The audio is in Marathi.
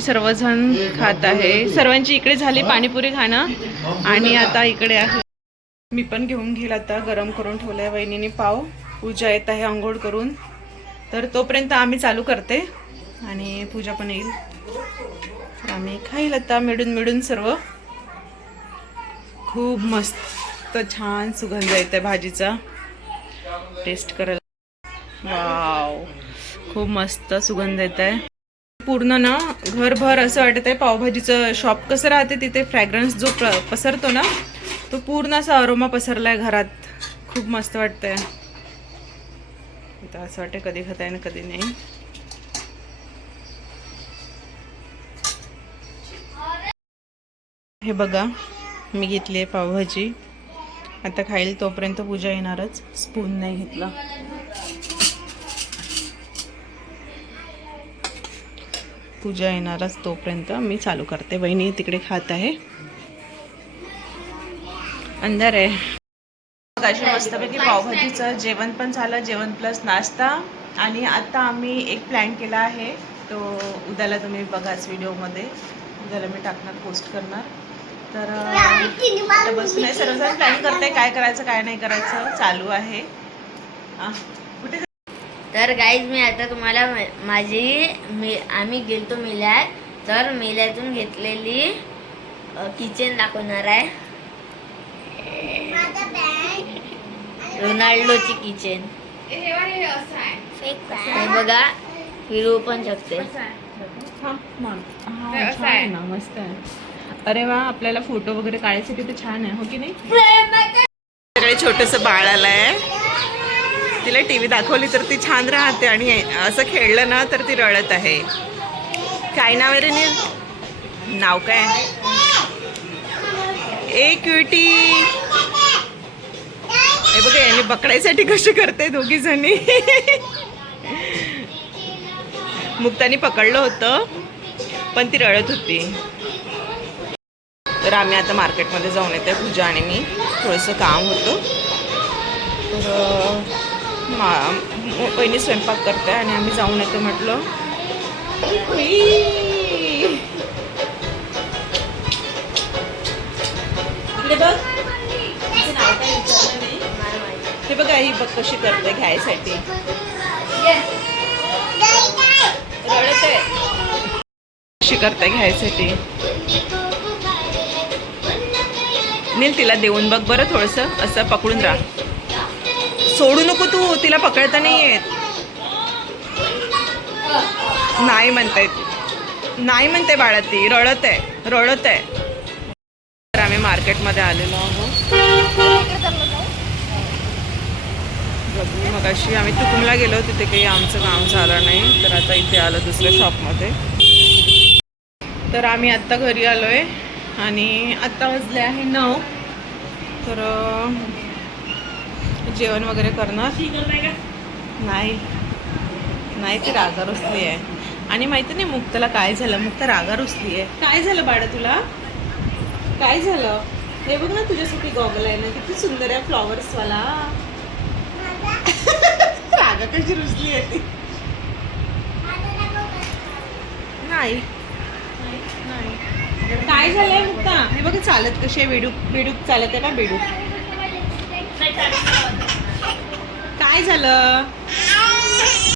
सर्वजण खात आहे. सर्वांची इकडे झाली पाणीपुरी खाणं आणि आता इकडे आहे. मी पण घेऊन घेईल. आता गरम करून ठेवलंय वहिनीने पाव. पूजा येत आहे आंघोळ करून, तर तोपर्यंत आम्ही चालू करते आणि पूजा पण येईल. आम्ही खाईल आता मिळून मिळून सर्व. खूप मस्त छान सुगंध येत आहे भाजीचा. टेस्ट करायला वाव, खूप मस्त सुगंध येत आहे. पूर्ण ना घरभर असं वाटत आहे पावभाजीचं शॉप कसं राहते तिथे फ्रॅग्रन्स जो पसरतो ना, तो पूर्ण असा अरोमा पसरलाय घरात. खूप मस्त वाटतंय. आता असं वाटतं कधी खाताय ना कधी नाही. हे बघा मी घेतली आहे पावभाजी. आता खाईल तोपर्यंत पूजा येणारच. स्पून नाही घेतला. पूजा येणारच तोपर्यंत मी चालू करते. वहिनी तिकडे खात आहे. अंधार आहे. अशी मस्तपैकी पावभाजीचं जेवण पण झालं. जेवण प्लस नाश्ता. आणि आता आम्ही एक प्लॅन केला आहे, तो उद्याला तुम्ही बघाच व्हिडिओमध्ये. उद्याला मी टाकणार, पोस्ट करणार. तर आता बसून आहे सर्वजण प्लॅन करते काय करायचं काय नाही करायचं चालू आहे. कुठे तर गाईज मी आता तुम्हाला आम्ही गेलतो मेल्यात, तर मेल्यातून घेतलेली किचन दाखवणार आहे. रोनाल्डोची किचन हे बघा, फिरू पण शकते. मस्त आहे. अरे वा, आपल्याला फोटो वगैरे काढायसाठी ते छान आहे, हो की नाही. सगळे छोटस बाळ आलंय. तिला टीव्ही दाखवली तर ती छान राहते आणि असं खेळलं ना तर ती रडत आहे. काय नाव आहे रे नील? नाव काय? ए क्युटी. हे बघा याने पकडायसाठी कशी करते दोघी जणी. मुक्तानी पकडलं होतं पण ती रडत होती. तर आम्ही आता मार्केटमध्ये जाऊन येते, पूजा आणि मी. थोडंसं काम होतं तर पहिली स्वयंपाक करते आणि आम्ही जाऊन येतो म्हटलं. हे बघा ही बघ कशी करते घ्यायसाठी. रडत आहे. कशी करते घ्यायसाठी. नील तिला देऊन बघ बरं थोडंसं. असं पकडून राहा. सोडू नको तू. तिला पकडता नाही येत. नाही म्हणते, नाही म्हणते बाळा, ती रडत आहे रडत आहे. तर आम्ही मार्केटमध्ये आलेलो आहोत. मग अशी आम्ही तुकुमला गेलो, तिथे काही आमचं काम झालं नाही. तर आता इथे आलो दुसऱ्या शॉपमध्ये. तर आम्ही आत्ता घरी आलो आहे आणि आत्ता वाजले आहे 9. तर जेवण वगैरे करणार. नाही नाही, ती रागा रुसली आहे. आणि माहिती नाही मुक्ताला काय झालं. मुक्ता रागा रुसली आहे. काय झालं बाळा तुला? काय झालं? हे बघ ना तुझ्यासाठी गॉगल आहे ना, किती सुंदर आहे फ्लॉवर्सवाला. रागा कशी रुसली आहे ती. नाही काय झालंय मुक्ता? हे बघ चालत कशी आहे. बेडूक बेडूक चालत आहे ना. बेडूक काय झालं?